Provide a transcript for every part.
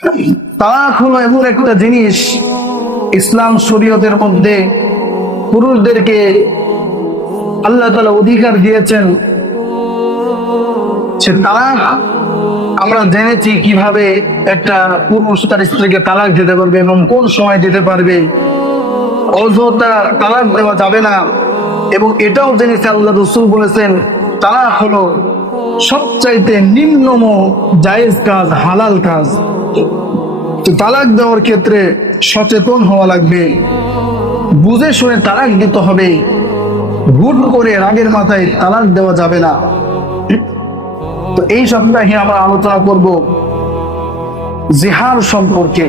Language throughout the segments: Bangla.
তালাক হলো এমন একটা জিনিস, ইসলাম শরীয়তের মধ্যে পুরুষদেরকে আল্লাহ তাআলা অধিকার দিয়েছেন। সে তালাক আমরা জেনেছি কিভাবে একটা পুরুষ তার স্ত্রীকে তালাক দিতে পারবে এবং কোন সময় দিতে পারবে। অযথা তালাক দেওয়া যাবে না। এবং এটাও জেনেছি আল্লাহ রাসূল বলেছেন তালাক হলো সবচাইতে নিম্নতম জায়েজ কাজ, হালাল কাজ। তো তালাক দেওয়ার ক্ষেত্রে সচেতন হওয়া লাগবে, বুঝে শুনে তালাক দিতে হবে। হুট করে রাগের মাথায় তালাক দেওয়া যাবে না। তো এই সপ্তাহে আমরা আলোচনা করব জিহার সম্পর্কে।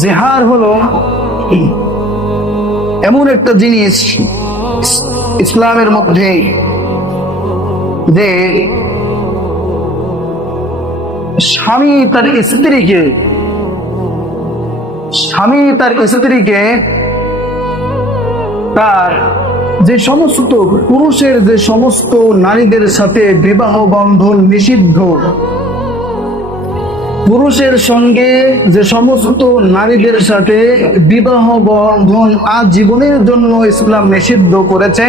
জিহার হলো এমন একটা জিনিস ইসলামের মধ্যে যে স্বামী তার স্ত্রীকে তার যে সমস্ত পুরুষের যে সমস্ত নারীদের সাথে বিবাহ বন্ধন নিষিদ্ধ, পুরুষের সঙ্গে যে সমস্ত নারীদের সাথে বিবাহ বন্ধন আজীবনের জন্য ইসলাম নিষিদ্ধ করেছে,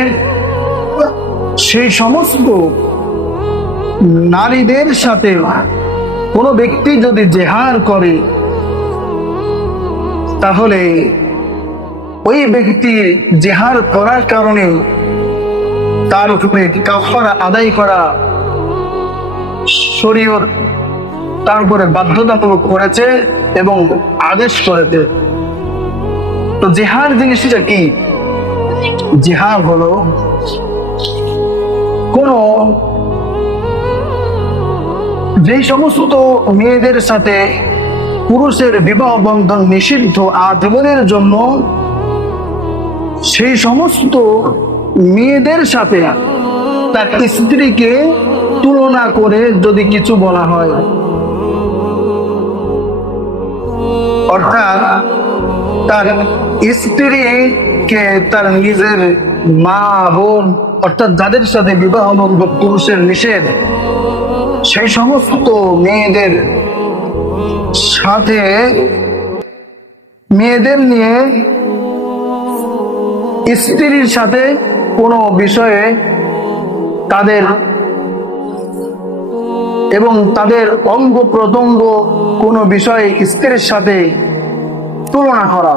সেই সমস্ত নারীদের সাথে কোনো ব্যক্তি যদি জিহার করে তাহলে ওই ব্যক্তি জিহার করার কারণে তার উপরে কাফারা আদায় করা শরীয়ত তার উপরে বাধ্যতামূলক করেছে এবং আদেশ করেছে। তো জিহার জিনিসটা কি? জিহার হলো কোন যে সমস্ত মেয়েদের সাথে পুরুষের বিবাহ বন্ধন নিষিদ্ধ আজীবনের জন্য, সেই সমস্ত মেয়েদের সাথে তার স্ত্রীকে তুলনা করে যদি কিছু বলা হয়, অর্থাৎ তার স্ত্রীকে তার নিজের মা বোন অর্থাৎ যাদের সাথে বিবাহ বন্ধন পুরুষের নিষেধ, সেই সমস্ত মেয়েদের সাথে মেয়েদের নিয়ে স্ত্রীর সাথে কোনো বিষয়ে তাদের এবং তাদের অঙ্গ প্রত্যঙ্গ কোনো বিষয়ে স্ত্রীর সাথে তুলনা করা,